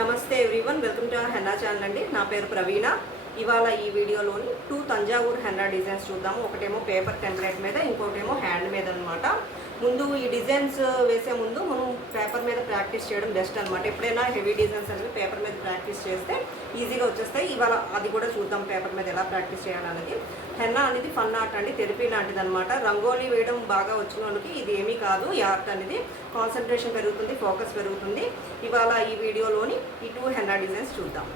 నమస్తే everyone, welcome to henna channel అండి. నా పేరు ప్రవీణ. ఇవాళ ఈ వీడియోలోని 2 తంజావూరు హెన్నా డిజైన్స్ చూద్దాము. ఒకటేమో పేపర్ టెంప్లెట్ మీద, ఇంకోటేమో హ్యాండ్ మీద అనమాట. ముందు ఈ డిజైన్స్ వేసే ముందు మనం పేపర్ మీద ప్రాక్టీస్ చేయడం బెస్ట్ అనమాట. ఎప్పుడైనా హెవీ డిజైన్స్ అనేవి పేపర్ మీద ప్రాక్టీస్ చేస్తే ఈజీగా వచ్చేస్తాయి. ఇవాళ అది కూడా చూద్దాం, పేపర్ మీద ఎలా ప్రాక్టీస్ చేయాలనేది. హెన్నా అనేది ఫన్ ఆర్ట్ అండి, థెరపీ లాంటిది అనమాట. రంగోలీ వేయడం బాగా వచ్చిన వాళ్ళకి ఇది ఏమీ కాదు. ఈ ఆర్ట్ అనేది కాన్సన్ట్రేషన్ పెరుగుతుంది, ఫోకస్ పెరుగుతుంది. ఇవాళ ఈ వీడియోలోని ఈ 2 హెన్నా డిజైన్స్ చూద్దాం.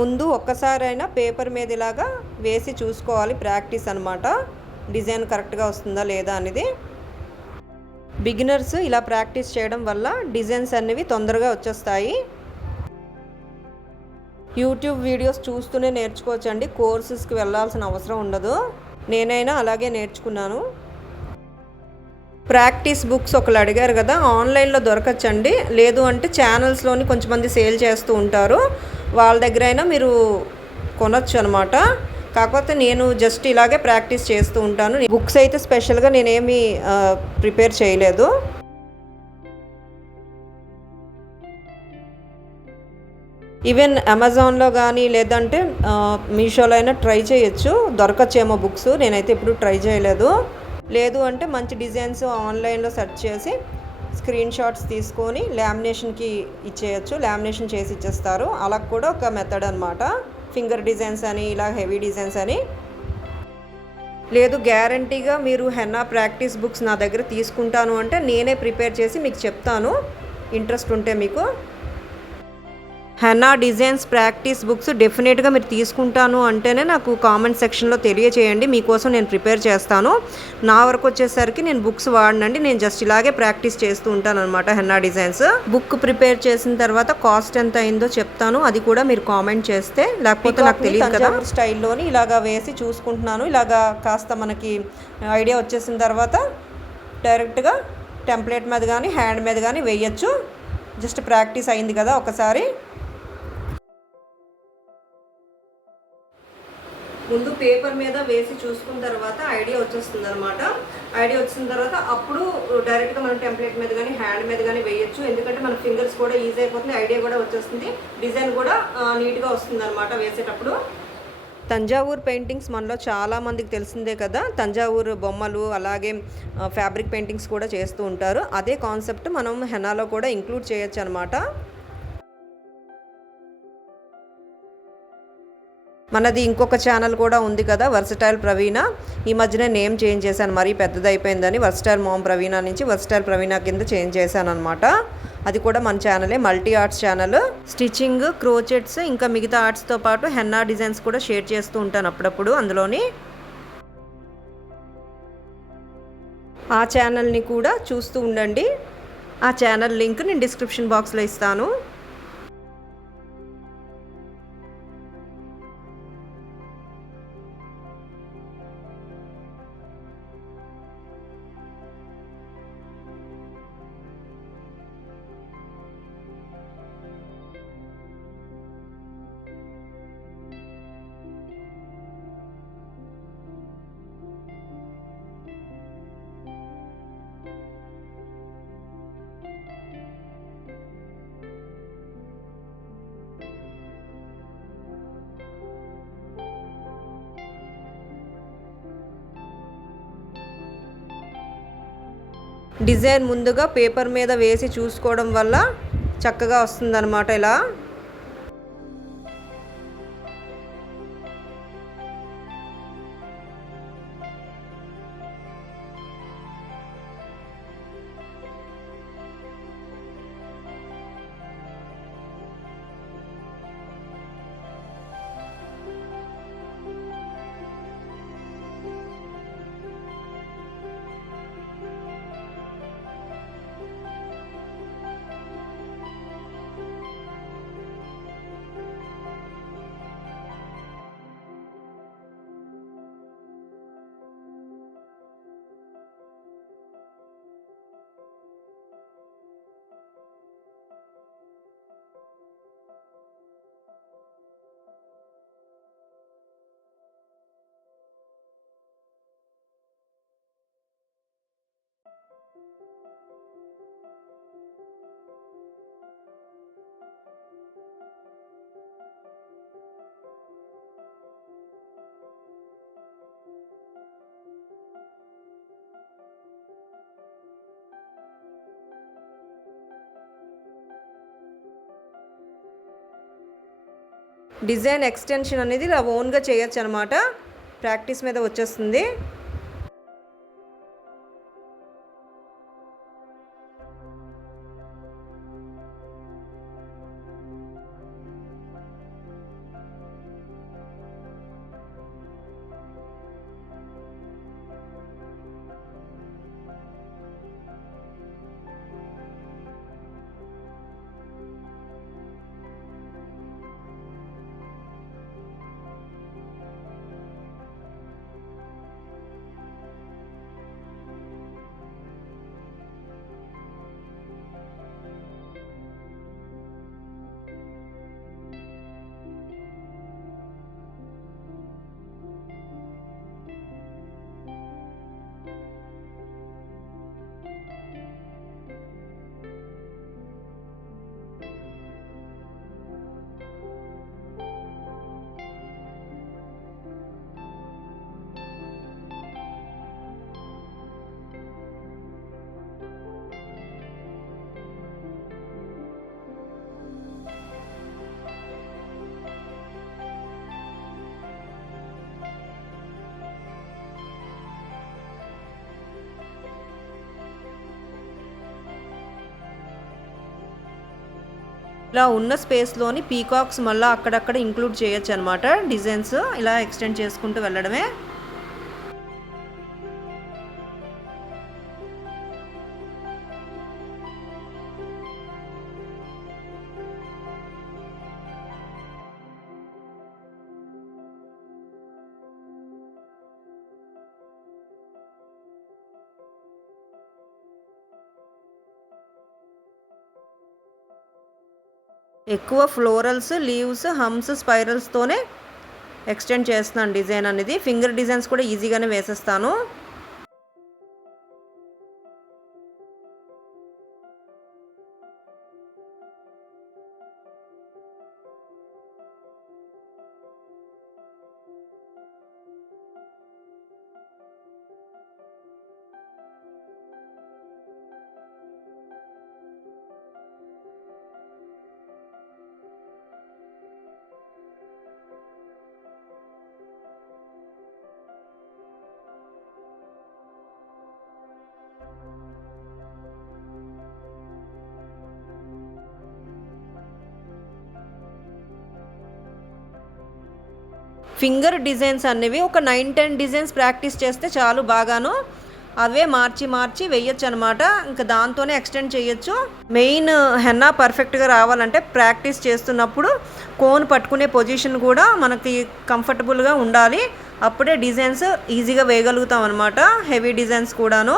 ముందు ఒక్కసారైనా పేపర్ మీద ఇలాగా వేసి చూసుకోవాలి, ప్రాక్టీస్ అనమాట. డిజైన్ కరెక్ట్గా వస్తుందా లేదా అనేది. బిగినర్స్ ఇలా ప్రాక్టీస్ చేయడం వల్ల డిజైన్స్ అనేవి తొందరగా వచ్చేస్తాయి. యూట్యూబ్ వీడియోస్ చూస్తూనే నేర్చుకోవచ్చండి, కోర్సెస్కి వెళ్ళాల్సిన అవసరం ఉండదు. నేనైనా అలాగే నేర్చుకున్నాను. ప్రాక్టీస్ బుక్స్ ఒకళ్ళు అడిగారు కదా, ఆన్లైన్లో దొరకచ్చండి. లేదు అంటే ఛానల్స్లోని కొంచెంమంది సేల్ చేస్తూ ఉంటారు, వాళ్ళ దగ్గర అయినా మీరు కొనొచ్చు అనమాట. కాకపోతే నేను జస్ట్ ఇలాగే ప్రాక్టీస్ చేస్తూ ఉంటాను. బుక్స్ అయితే స్పెషల్గా నేనేమి ప్రిపేర్ చేయలేదు. ఈవెన్ అమెజాన్లో కానీ లేదంటే మీషోలో అయినా ట్రై చేయొచ్చు, దొరకచ్చేమో బుక్స్. నేనైతే ఎప్పుడు ట్రై చేయలేదు. లేదు అంటే మంచి డిజైన్స్ ఆన్లైన్లో సెర్చ్ చేసి స్క్రీన్ షాట్స్ తీసుకొని లామినేషన్కి ఇచ్చేయచ్చు, లామినేషన్ చేసి ఇచ్చేస్తారు. అలా కూడా ఒక మెథడ్ అనమాట. ఫింగర్ డిజైన్స్ అని, ఇలా హెవీ డిజైన్స్ అని. లేదు గ్యారంటీగా మీరు హెన్నా ప్రాక్టీస్ బుక్స్ నా దగ్గర తీసుకుంటాను అంటే నేనే ప్రిపేర్ చేసి మీకు చెప్తాను, ఇంట్రెస్ట్ ఉంటే మీకు. హెన్నా డిజైన్స్ ప్రాక్టీస్ బుక్స్ డెఫినెట్గా మీరు తీసుకుంటాను అంటేనే నాకు కామెంట్ సెక్షన్లో తెలియచేయండి, మీకోసం నేను ప్రిపేర్ చేస్తాను. నా వరకు వచ్చేసరికి నేను బుక్స్ వాడనండి, నేను జస్ట్ ఇలాగే ప్రాక్టీస్ చేస్తూ ఉంటాను అనమాట. హెన్నా డిజైన్స్ బుక్ ప్రిపేర్ చేసిన తర్వాత కాస్ట్ ఎంత అయిందో చెప్తాను, అది కూడా మీరు కామెంట్ చేస్తే. లేకపోతే నాకు తెలియదు కదా. స్టైల్లోని ఇలాగా వేసి చూసుకుంటున్నాను. ఇలాగా కాస్త మనకి ఐడియా వచ్చేసిన తర్వాత డైరెక్ట్గా టెంప్లెట్ మీద కానీ హ్యాండ్ మీద కానీ వేయచ్చు. జస్ట్ ప్రాక్టీస్ అయింది కదా ఒకసారి. ముందు పేపర్ మీద వేసి చూసుకున్న తర్వాత ఐడియా వచ్చేస్తుంది అనమాట. ఐడియా వచ్చిన తర్వాత అప్పుడు డైరెక్ట్గా మనం టెంప్లెట్ మీద కానీ హ్యాండ్ మీద కానీ వేయచ్చు. ఎందుకంటే మన ఫింగర్స్ కూడా ఈజీ అయిపోతుంది, ఐడియా కూడా వచ్చేస్తుంది, డిజైన్ కూడా నీట్గా వస్తుంది అనమాట వేసేటప్పుడు. తంజావూరు పెయింటింగ్స్ మనలో చాలామందికి తెలిసిందే కదా. తంజావూరు బొమ్మలు అలాగే ఫ్యాబ్రిక్ పెయింటింగ్స్ కూడా చేస్తూ ఉంటారు. అదే కాన్సెప్ట్ మనం హెన్నాలో కూడా ఇంక్లూడ్ చేయొచ్చు అనమాట. మనది ఇంకొక ఛానల్ కూడా ఉంది కదా, వర్సటైల్ ప్రవీణ. ఈ మధ్యనే నేమ్ చేంజ్ చేశాను, మరీ పెద్దదైపోయిందని. వర్సటైల్ మామ్ ప్రవీణ నుంచి వర్సటైల్ ప్రవీణ కింద చేంజ్ చేశాను అనమాట. అది కూడా మన ఛానలే, multi arts channel. Stitching, crochets ఇంకా మిగతా ఆర్ట్స్తో పాటు హెన్నా డిజైన్స్ కూడా షేర్ చేస్తూ ఉంటాను అప్పుడప్పుడు అందులోని. ఆ ఛానల్ని కూడా చూస్తూ ఉండండి. ఆ ఛానల్ లింక్ నేను డిస్క్రిప్షన్ బాక్స్లో ఇస్తాను. డిజైన్ ముందుగా పేపర్ మీద వేసి చూసుకోవడం వల్ల చక్కగా వస్తుందన్నమాట ఇలా. డిజైన్ ఎక్స్టెన్షన్ అనేది ఇలా ఓన్గా చేయొచ్చు అనమాట. ప్రాక్టీస్ మీద వచ్చేస్తుంది. ఇలా ఉన్న స్పేస్లోని పీకాక్స్ మళ్ళీ అక్కడక్కడ ఇంక్లూడ్ చేయొచ్చు అనమాట. డిజైన్స్ ఇలా ఎక్స్టెండ్ చేసుకుంటూ వెళ్ళడమే. ఎక్కువ ఫ్లోరల్స్, లీవ్స్, హమ్స్, స్పైరల్స్తోనే ఎక్స్టెండ్ చేస్తున్నాను డిజైన్ అనేది. ఫింగర్ డిజైన్స్ కూడా ఈజీగానే వేసేస్తాను. ఫింగర్ డిజైన్స్ అనేవి ఒక 9-10 డిజైన్స్ ప్రాక్టీస్ చేస్తే చాలు బాగాను. అవే మార్చి మార్చి వేయొచ్చు అనమాట. ఇంకా దాంతోనే ఎక్స్టెండ్ చేయొచ్చు. మెయిన్ హెన్నా పర్ఫెక్ట్గా రావాలంటే ప్రాక్టీస్ చేస్తున్నప్పుడు కోన్ పట్టుకునే పొజిషన్ కూడా మనకి కంఫర్టబుల్గా ఉండాలి. అప్పుడే డిజైన్స్ ఈజీగా వేయగలుగుతాం అనమాట, హెవీ డిజైన్స్ కూడాను.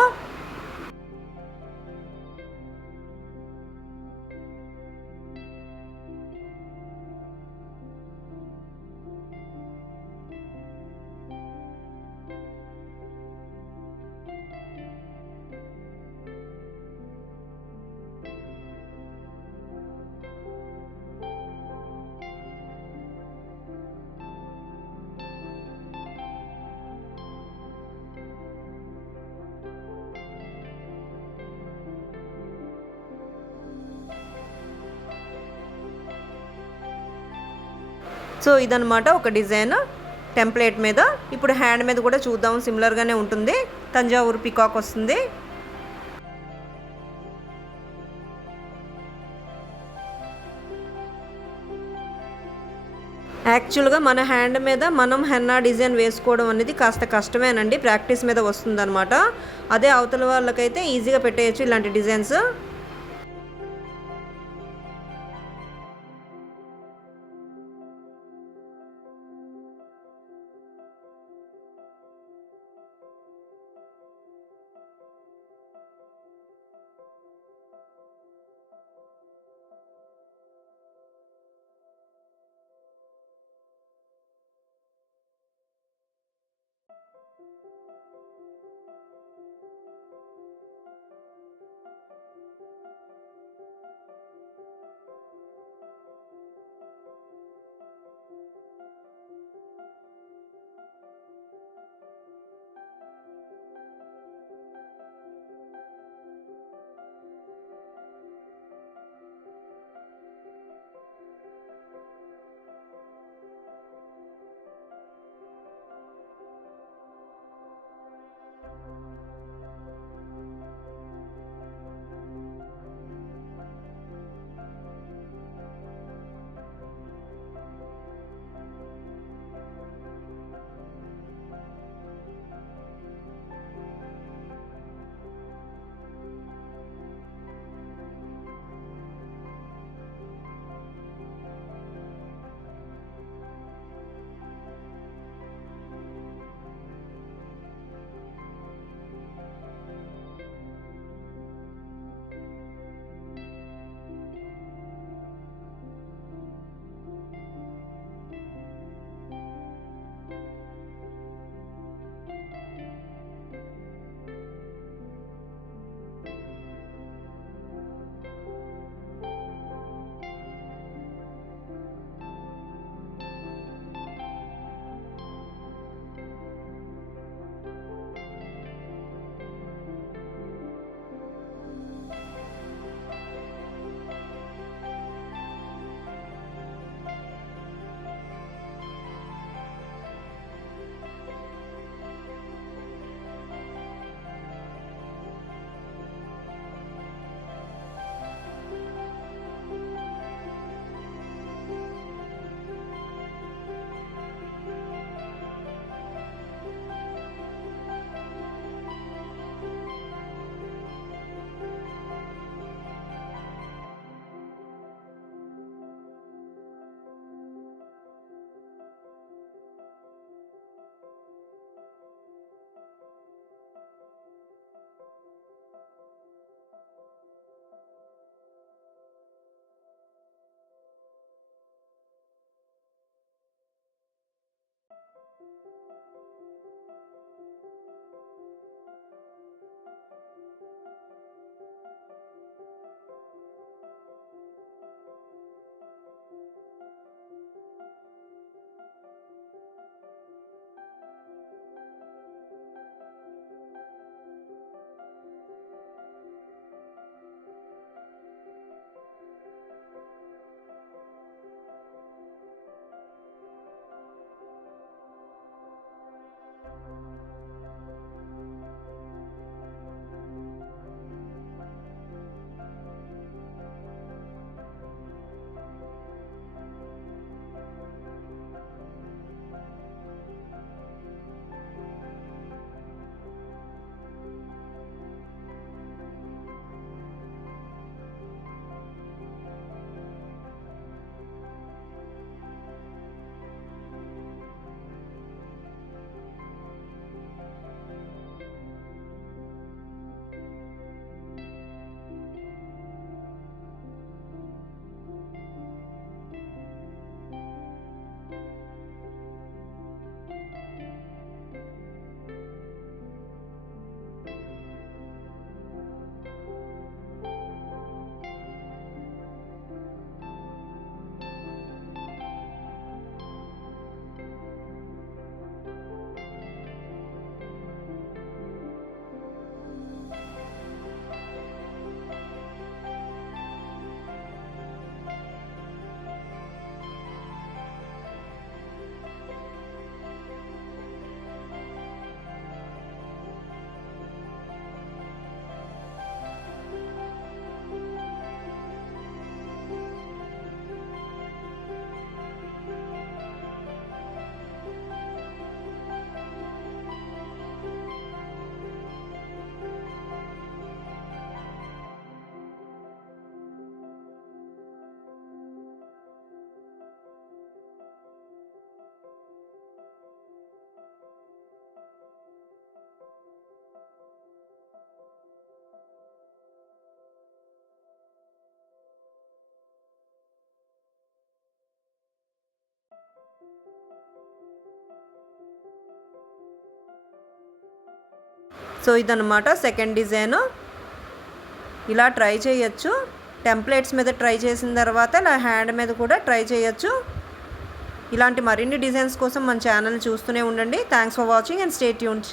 సో ఇదనమాట ఒక డిజైన్ టెంప్లెట్ మీద. ఇప్పుడు హ్యాండ్ మీద కూడా చూద్దాం. సిమిలర్గానే ఉంటుంది. తంజావూరు పికాక్ వస్తుంది. యాక్చువల్గా మన హ్యాండ్ మీద మనం హెన్నా డిజైన్ వేసుకోవడం అనేది కాస్త కష్టమేనండి. ప్రాక్టీస్ మీద వస్తుందన్నమాట. అదే అవతల వాళ్ళకైతే ఈజీగా పెట్టేయచ్చు ఇలాంటి డిజైన్స్. సో ఇదన్నమాట సెకండ్ డిజైను. ఇలా ట్రై చేయొచ్చు. టెంప్లెట్స్ మీద ట్రై చేసిన తర్వాత ఇలా హ్యాండ్ మీద కూడా ట్రై చేయొచ్చు. ఇలాంటి మరిన్ని డిజైన్స్ కోసం మన ఛానల్ చూస్తూనే ఉండండి. Thanks for watching and stay tuned.